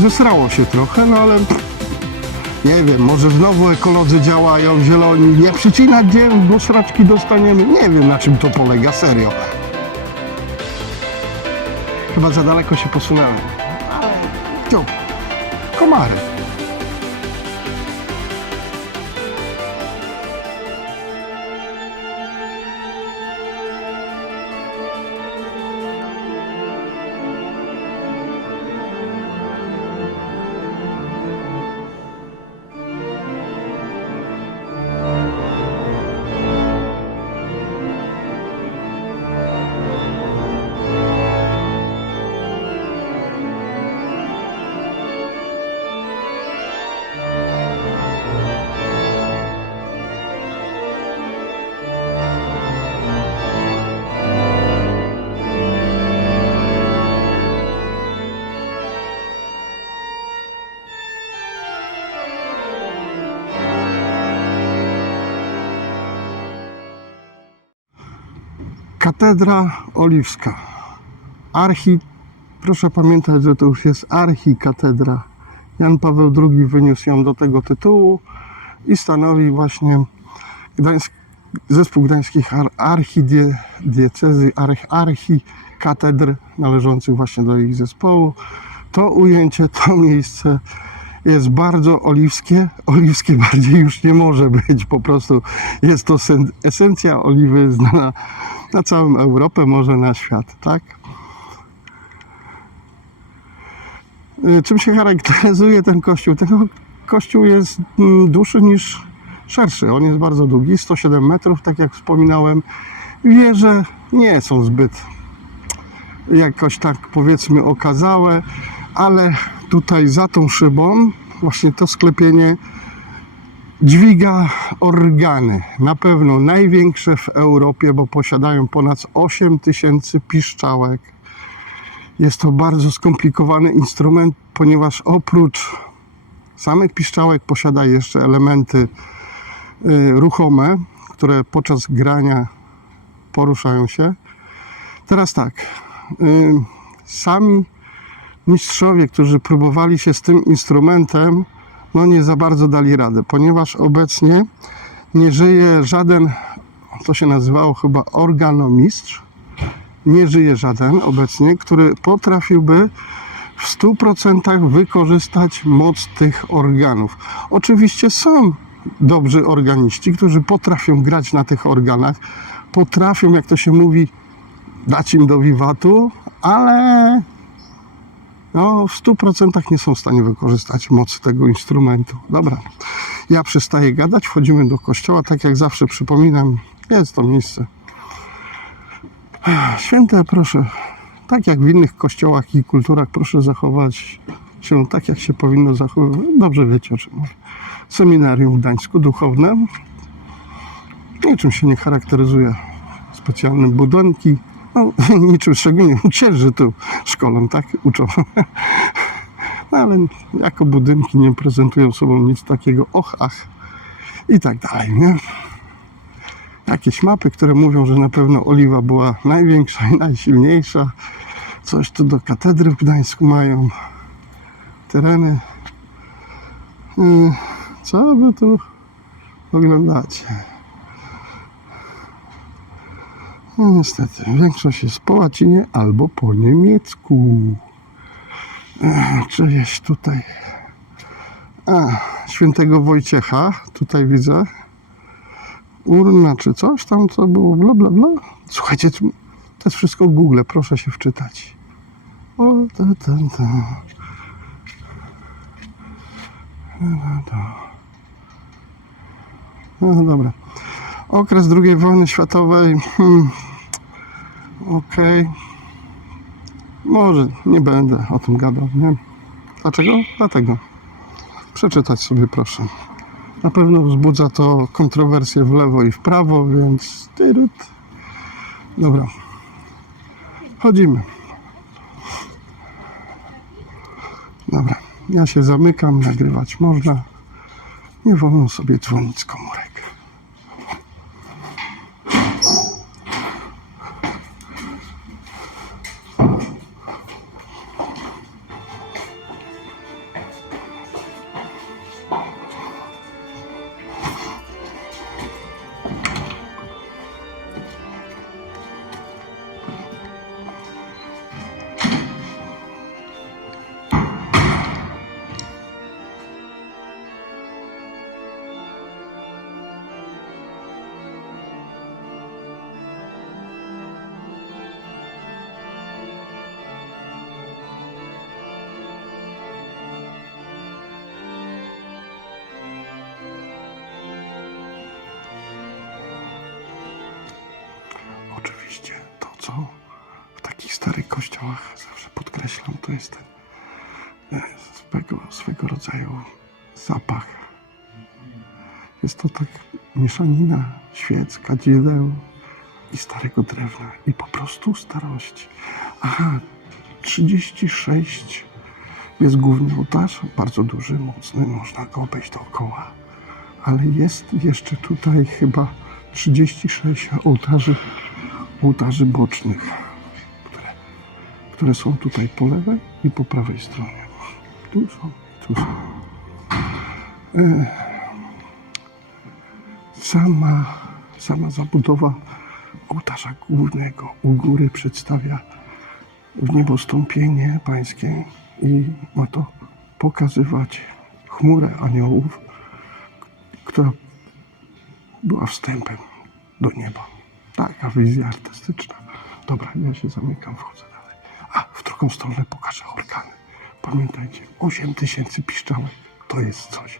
zesrało się trochę, no ale nie wiem, może znowu ekolodzy działają, zieloni, nie przycinać dzieł, bo sraczki dostaniemy. Nie wiem, na czym to polega, serio. Chyba za daleko się posunąłem. Ale komary. Katedra Oliwska. Proszę pamiętać, że to już jest archikatedra. Jan Paweł II wyniósł ją do tego tytułu i stanowi właśnie zespół gdańskich archidiecezy, archikatedr należących właśnie do ich zespołu. To ujęcie, to miejsce jest bardzo oliwskie. Oliwskie bardziej już nie może być. Po prostu jest to esencja oliwy znana na całą Europę, może na świat, tak? Czym się charakteryzuje ten kościół? Ten kościół jest dłuższy niż szerszy. On jest bardzo długi, 107 metrów, tak jak wspominałem. Wieże nie są zbyt jakoś tak, powiedzmy, okazałe, ale tutaj za tą szybą właśnie to sklepienie dźwiga organy. Na pewno największe w Europie, bo posiadają ponad 8000 piszczałek. Jest to bardzo skomplikowany instrument, ponieważ oprócz samych piszczałek posiada jeszcze elementy ruchome, które podczas grania poruszają się. Teraz tak, sami mistrzowie, którzy próbowali się z tym instrumentem, no nie za bardzo dali radę, ponieważ obecnie nie żyje żaden, to się nazywało chyba organomistrz, nie żyje żaden obecnie, który potrafiłby w 100% wykorzystać moc tych organów. Oczywiście są dobrzy organiści, którzy potrafią grać na tych organach, potrafią, jak to się mówi, dać im do wiwatu, ale no, w 100% nie są w stanie wykorzystać mocy tego instrumentu. Dobra, ja przestaję gadać, wchodzimy do kościoła. Tak jak zawsze przypominam, jest to miejsce święte, proszę, tak jak w innych kościołach i kulturach, proszę zachować się tak, jak się powinno zachowywać. Dobrze wiecie, o czym mówię. Seminarium w Gdańsku, duchowne. Niczym się nie charakteryzuje specjalne budynki. No, niczym szczególnie księży tu szkolą, tak? Uczą. No, ale jako budynki nie prezentują sobą nic takiego, ach i tak dalej, nie? Jakieś mapy, które mówią, że na pewno Oliwa była największa i najsilniejsza. Coś tu do katedry w Gdańsku mają. Tereny. Co wy tu oglądacie? No niestety, większość jest po łacinie albo po niemiecku. Czyjeś tutaj. Świętego Wojciecha, tutaj widzę. Urna czy coś tam, co było, bla bla bla. Słuchajcie, to jest wszystko Google, proszę się wczytać. O, No dobra. Okres II wojny światowej. Okej. Może nie będę o tym gadał, nie? Dlaczego? Dlatego. Przeczytać sobie proszę. Na pewno wzbudza to kontrowersje w lewo i w prawo, więc... Dobra. Chodzimy. Dobra. Ja się zamykam, nagrywać można. Nie wolno sobie dzwonić z komórek. kościołach zawsze podkreślam, to jest ten swego rodzaju zapach. Jest to tak mieszanina świec, kadzideł i starego drewna i po prostu starości. Aha, 36 jest główny ołtarz, bardzo duży, mocny, można go obejść dookoła, ale jest jeszcze tutaj chyba 36 ołtarzy bocznych, które są tutaj po lewej i po prawej stronie. Tu są, tu są. Sama zabudowa ołtarza głównego u góry przedstawia niebostąpienie pańskie i ma to pokazywać chmurę aniołów, która była wstępem do nieba. Taka wizja artystyczna. Dobra, ja się zamykam, wchodzę dalej. A w drugą stronę pokażę organy. Pamiętajcie, 8000 piszczałek to jest coś.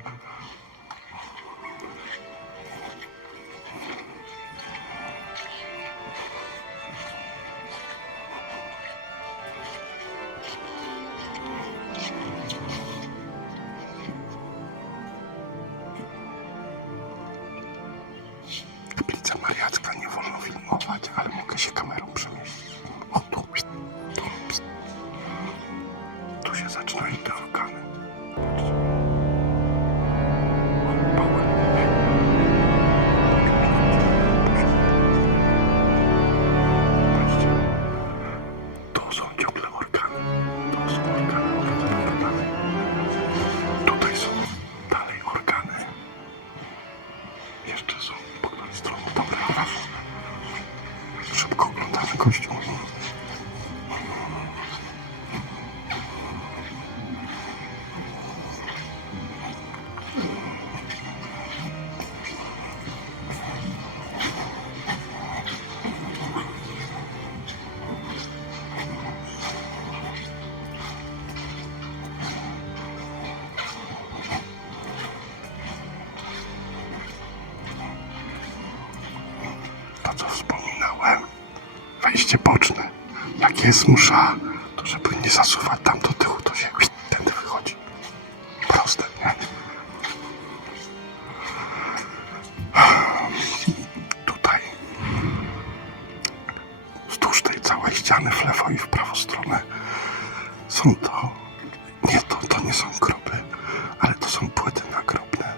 Kaplica mariacka nie wolno filmować, ale mogę się kamerą przemieścić. O, tu się zaczynają te organy. Patrzcie, to są ciągle organy. To są organy, dalej. Tutaj są dalej organy. Jeszcze są po której stronie. Dobra, szybko oglądamy kościół. To, co wspominałem, wejście boczne. Jak jest msza, to żeby nie zasuwać tam do tyłu, to się tędy wychodzi. Proste, nie? Tutaj wzdłuż tej całej ściany w lewo i w prawą stronę są to nie są groby, ale to są płyty nagrobne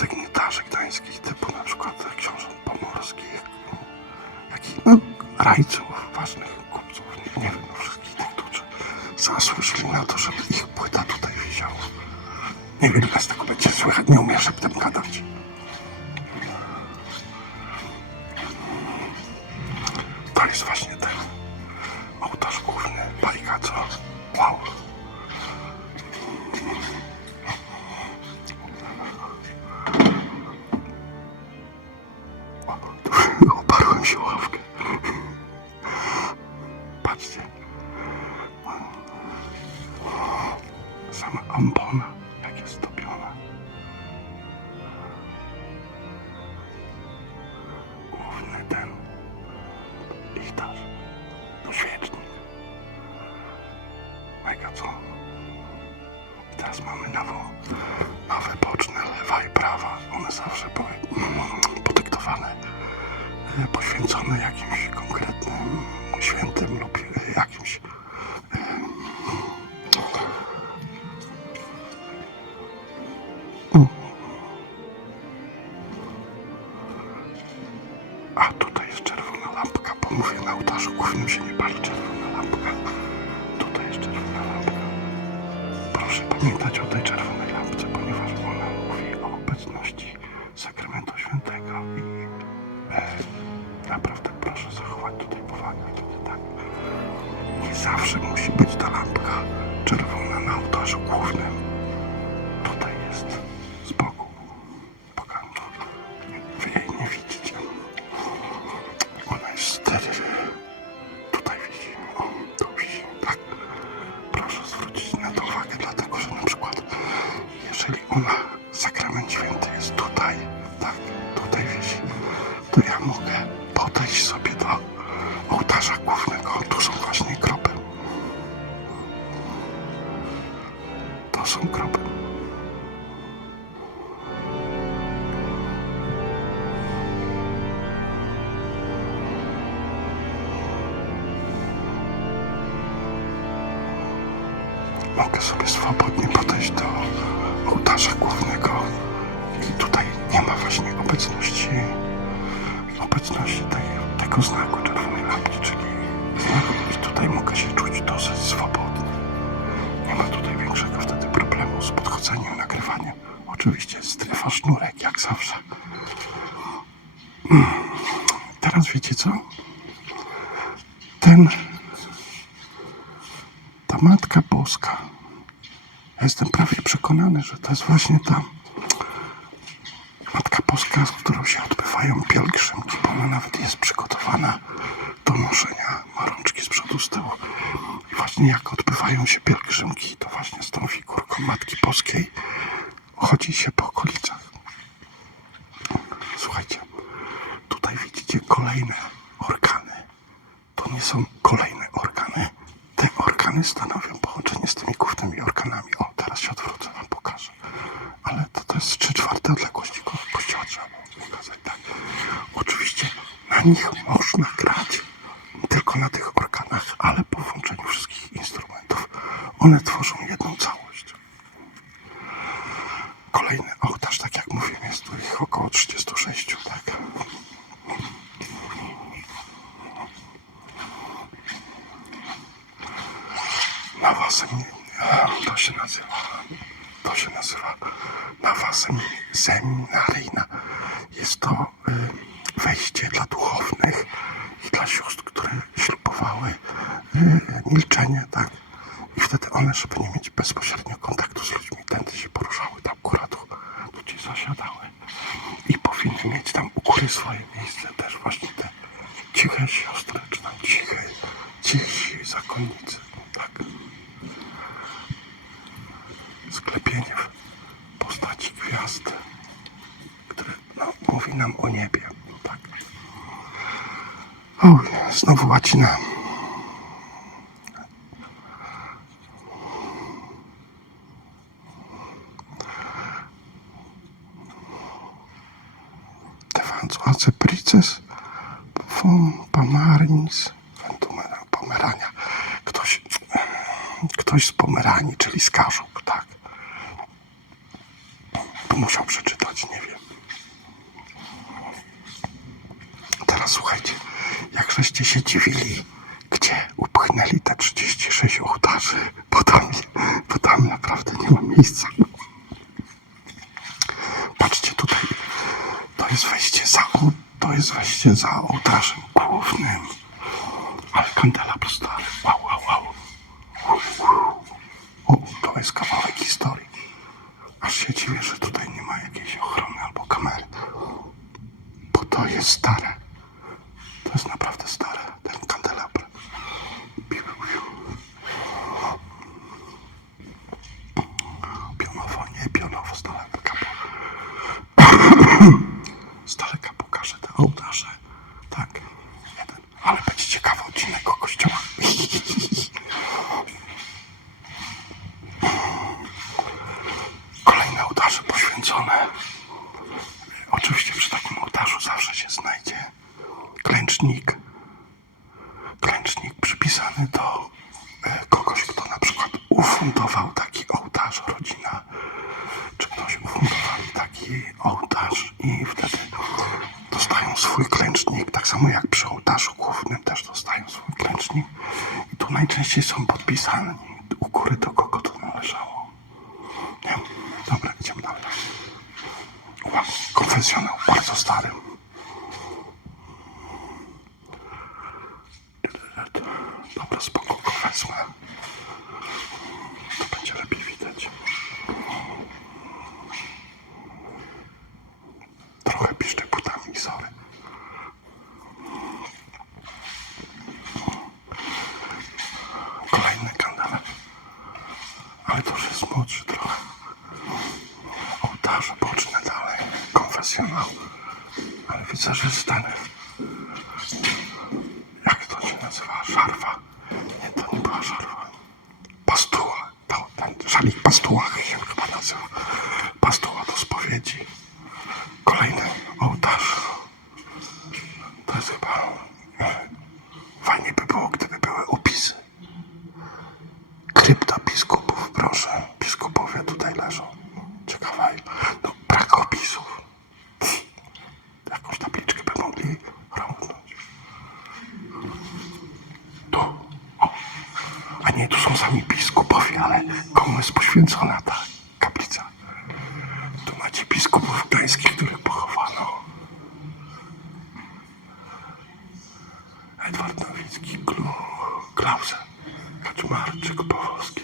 dygnitarzy gdańskich, typu na przykład książąt pomorskich, jak i rajców, ważnych kupców, nie wiem, wszystkich tych, którzy zasłużyli na to, żeby ich płyta tutaj wisiała. Nie wiem, ile z tego będzie słychać, nie umiem szeptem gadać. To jest właśnie ten ołtarz główny, bajka, co? Wow. Oparłem się o ławkę. Patrzcie. Sama ambona, jak jest zdobiona. Główny ten lichtarz, to świecznik. Mega, co? I teraz mamy nowe boczne, lewa i prawa. One zawsze były podyktowane, poświęcone jakimś konkretnym świętym lub jakimś a tutaj jest czerwona lampka, bo mówię, na ołtarzu głównym się nie pali czerwona lampka. Tutaj jest czerwona lampka. Proszę pamiętać o tej czerwonej lampce, ponieważ ona mówi o obecności sakramentu świętego i naprawdę proszę zachować tutaj powagę. Tak. Nie zawsze musi być ta lampka czerwona na ołtarzu głównym. Tutaj jest z boku. Pokażę. Wy jej nie widzicie. Ona jest tutaj wisi. O, tu wisi. Tak. Proszę zwrócić na to uwagę, dlatego że na przykład jeżeli sakrament święty jest tutaj, tak, tutaj wisi, to ja mogę podejść sobie do ołtarza głównego. Tu są To są groby. Mogę sobie swobodnie podejść do ołtarza głównego i tutaj nie ma właśnie obecności tego znaku czerwonej lampki, czyli znaku, i tutaj mogę się czuć dosyć swobodnie. Nie ma tutaj większego wtedy problemu z podchodzeniem, nagrywaniem. Oczywiście strefa sznurek, jak zawsze. Teraz wiecie co? Ta Matka Boska, ja jestem prawie przekonany, że to jest właśnie ta Matka Boska, z którą się odbywają pielgrzymki, bo ona nawet jest przygotowana do noszenia, ma rączki z przodu, z tyłu. I właśnie jak odbywają się pielgrzymki, to właśnie z tą figurką Matki Boskiej chodzi się po okolicach. Słuchajcie, tutaj widzicie kolejne organy. To nie są kolejne organy. Te organy stanowią połączenie z tymi głównymi organami. O, teraz się odwrócę, wam pokażę. Ale to jest 3/4 odległości kościoła, trzeba pokazać, tak. Oczywiście na nich można grać, tylko na tych organach, ale po włączeniu wszystkich instrumentów one tworzą jedną całość. Kolejny ołtarz, tak jak mówiłem, jest tu ich około 36, tak. Nawa to się nazywa nawa seminaryjna. Jest to wejście dla duchownych i dla sióstr, które ślubowały milczenie, tak? I wtedy one, żeby nie mieć bezpośrednio kontaktu z ludźmi, tędy się poruszały, tam góra tu ci zasiadały i powinny mieć tam u góry swoje miejsce też właśnie te ciche siostry, czy tam cichi zakonnicy, tak? Sklepienie w postaci gwiazdy, które mówi nam o niebie, tak? O, znowu łacina. Acepryces Pomarnis Pomerania. Ktoś z Pomeranii, czyli z Karzuk, tak. To musiał przeczytać, nie wiem. Teraz słuchajcie, jak żeście się dziwili, gdzie upchnęli te 36 ołtarzy, bo tam naprawdę nie ma miejsca. Patrzcie tutaj, to jest wejście za ołtarzem głównym, ale kandelabr stary, wow. To jest kawałek historii. Aż się dziwię, że tutaj nie ma jakiejś ochrony albo kamery, bo to jest stare. To jest naprawdę stare, ten kandelabr. Pionowo z daleka. Z daleka pokażę te ołtarze. Tak, jeden. Ale będzie ciekawy odcinek o kościołach. Kolejne ołtarze poświęcone. Oczywiście przy takim ołtarzu zawsze się znajdzie klęcznik. Klęcznik przypisany do kogoś, kto na przykład ufundował taki ołtarz, rodzina, czy ktoś ufundowali taki ołtarz i wtedy dostają swój klęcznik, tak samo jak przy ołtarzu głównym też dostają swój klęcznik i tu najczęściej są podpisani u góry, do kogo to należało. Nie? Dobra, idziemy dalej. Konfesjonał, bardzo stary. Dobra, spoko, go wezmę. To będzie lepiej widać. Trochę piszczę butami, sorry. Kolejny kandelabr. Ale to już jest młodszy trochę. Ołtarze boczne dalej. Konfesjonał. Ale widzę, że jest ten... Jak to się nazywa? Żarwa. Nie, to nie była żarwa. Pastuła. Ten Szalik Pastułach się chyba nazywa. Pastuła do spowiedzi. Kolejny ołtarz. To jest chyba... Fajnie by było, gdyby były opisy. Krypta biskupów, proszę. Biskupowie tutaj leżą. Ciekawe. No, brak opisów. Jakąś tabliczkę by mogli rąbnąć. Tu. O. A nie, tu są sami biskupowie, ale komu jest poświęcona ta kaplica? Tu macie biskupów gdańskich, których pochowano. Edward Nowicki, Klausen, Kaczmarczyk, Powolski,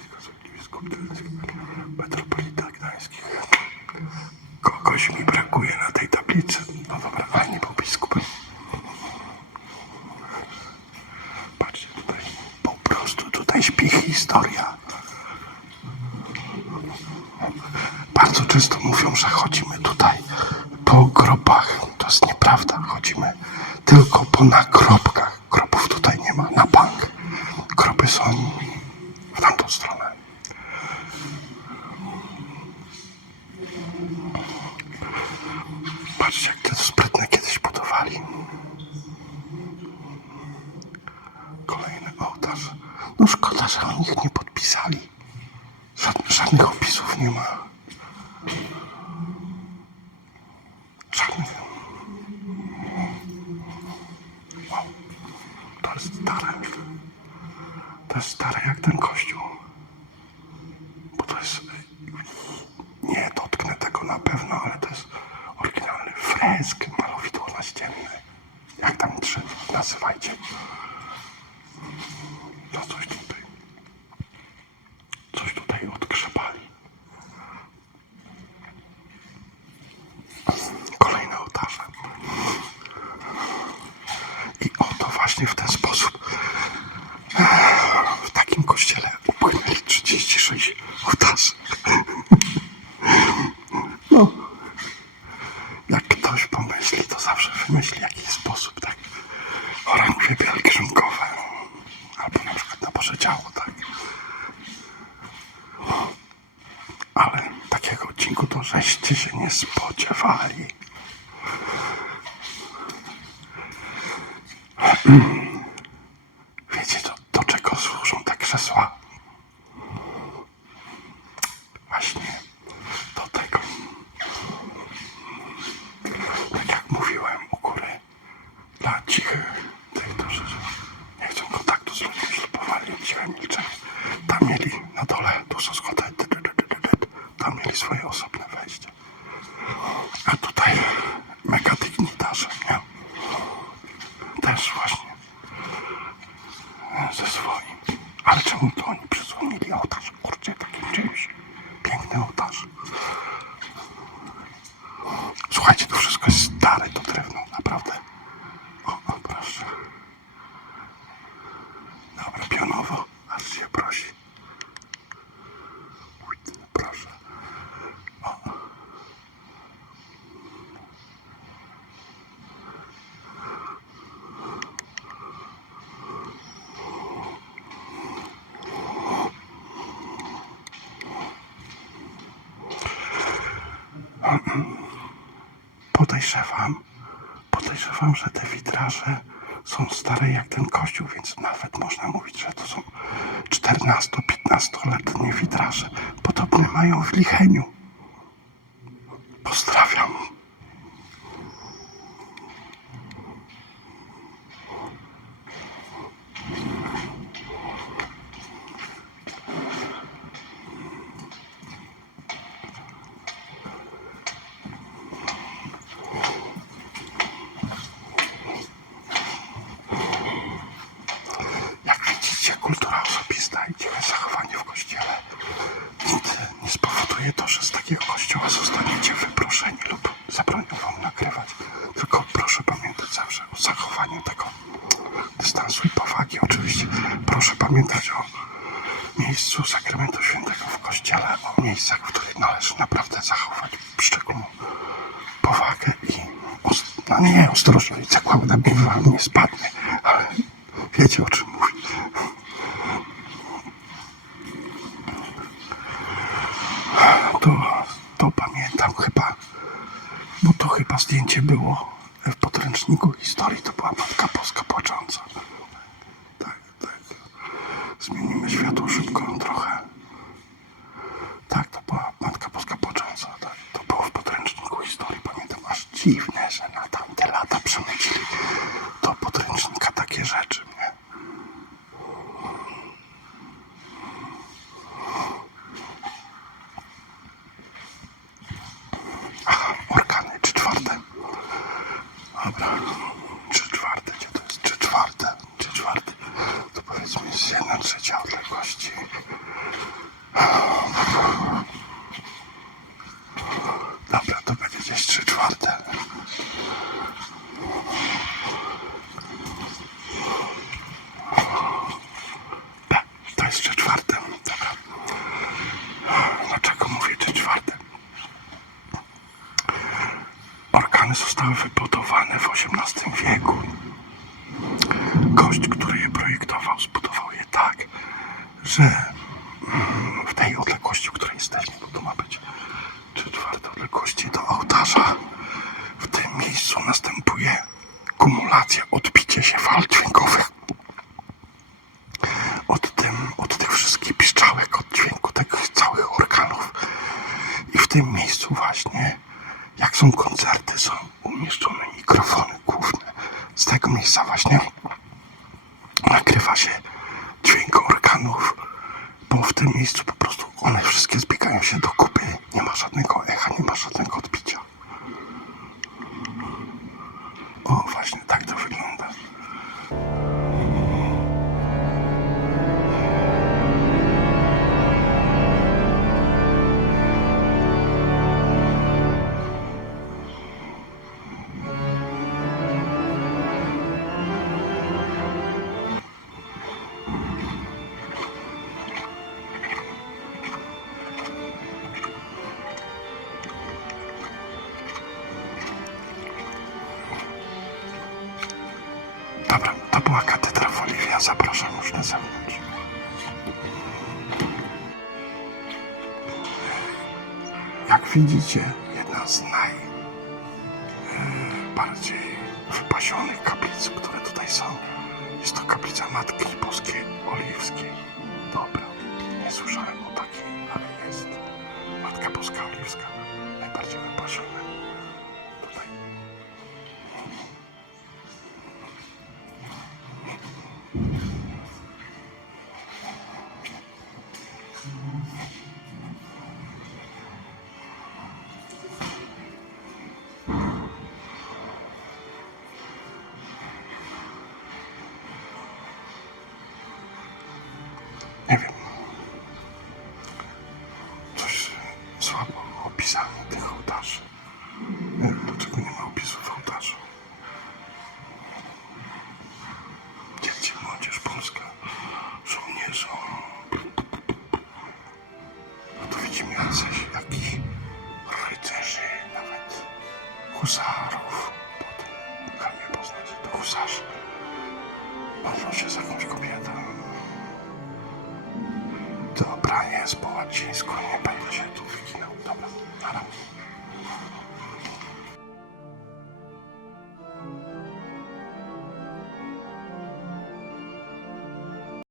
biskup gdański, metropolita gdański. Kogoś mi brakuje na tej tablicy. No dobra, ale nie był biskupem. Patrzcie tutaj, po prostu tutaj śpi historia. Bardzo często mówią, że chodzimy tutaj po grobach. To jest nieprawda. Chodzimy tylko po nagrobkach. Grobów tutaj nie ma. Na bank. Groby są w tamtą stronę. Patrzcie, jak te sprytne kiedyś budowali. Kolejny ołtarz. No szkoda, że oni ich nie podpisali. Żadnych opisów nie ma. Żadnych. Wow. To jest stare. To jest stare jak ten kościół. Bo to jest... Nie dotknę tego na pewno, ale to jest oryginalny fresk, malowidło naścienne. Jak tam nazywajcie. No coś tutaj odkrzepali. Kolejne ołtarze. I oto właśnie w ten sposób w takim kościele upłynęli 36 ołtarzy. No, jak ktoś pomyśli, to zawsze wymyśli jakiś sposób, tak? Orędzie pielgrzymkowe. Albo na przykład na Boże Ciało, tak? Ale takiego odcinku to żeście się nie spodziewali. Wiecie, do czego służą te krzesła? Właśnie do tego. Tak jak mówiłem u góry, dla cichych, tych, którzy nie chcą kontaktu z ludźmi, ślubowali ciche milczenie. Tam mieli na dole dużo zgody, tam mieli swoje osobne wejście. A tutaj mega dygnitarze, nie? Też właśnie ze swoim. Ale czemu to oni przysłonili ołtarz? Kurczę, takim czymś. Piękny ołtarz. Słuchajcie, to wszystko jest stare, to drewno, naprawdę. O, proszę. Dobra, pionowo, aż się prosi. Proszę. O. Podejrzewam, że te witraże są stare jak ten kościół, więc nawet można mówić, że to są 14-15-letnie witraże. Podobnie mają w Licheniu. Pozdrawiam. Kultura osobista i ciche zachowanie w kościele nie spowoduje to, że z takiego kościoła zostaniecie wyproszeni lub zabronią wam nagrywać. Tylko proszę pamiętać zawsze o zachowaniu tego dystansu i powagi. Oczywiście proszę pamiętać o miejscu sakramentu świętego w kościele, o miejscach, w których należy naprawdę zachować szczególną powagę i ostrożność. Zakładam, że wam nie spadnie, ale wiecie, o czym mówię. to pamiętam chyba, bo to chyba zdjęcie było w podręczniku historii, to była Matka Boska płacząca. Tak. Zmienimy światło szybko trochę. Tak, to była Matka Boska płacząca. Tak. To było w podręczniku historii, pamiętam. Aż dziwne, że na tamte lata przemycili do podręcznika takie rzeczy, nie? Aha, orkany, 3/4. Dobra, 3/4, gdzie to jest 3/4? 3/4, to powiedzmy jest 1/3 odległości. Dobra, to będzie gdzieś 3/4. To jest 3/4. Dobra. Dlaczego mówię 3/4? Orkany zostały wybudowane w XVIII wieku. Gość, który je projektował, zbudował je tak, że w tej odległości, w której jesteśmy, bo to ma być 3/4 odległości do ołtarza, w tym miejscu następuje kumulacja, odbicie się fal dźwiękowych od tych wszystkich piszczałek, od dźwięku tych całych orkanów. I w tym miejscu właśnie, jak są koncerty, są umieszczone mikrofony główne. Z tego miejsca właśnie nagrywa się dźwięk orkanów, bo w tym miejscu po prostu one wszystkie zbiegają się do kupy. Nie ma żadnego echa, nie ma żadnego odbicia. O, właśnie tak to wygląda. Dobra, to była katedra w Oliwie, zapraszam już na zewnątrz. Jak widzicie, jedna z najbardziej wypasionych kaplic, które tutaj są, jest to kaplica Matki Boskiej Oliwskiej. Dobra, nie słyszałem o takiej, ale jest. Matka Boska Oliwska, najbardziej wypasiona. Tutaj. Nie wiem, coś słabo opisane tych ołtarzy. Nie wiem, dlaczego nie ma opisów ołtarza. Dzieci, młodzież polska, żołnierzom. No tu widzimy jakichś rycerzy, nawet husarów. Potem Kamil poznać, to husarzy. Modlą się z jakąś kobietą. To pranie jest po łacińsku, nie będzie się tu wyginał. Dobra, na razie.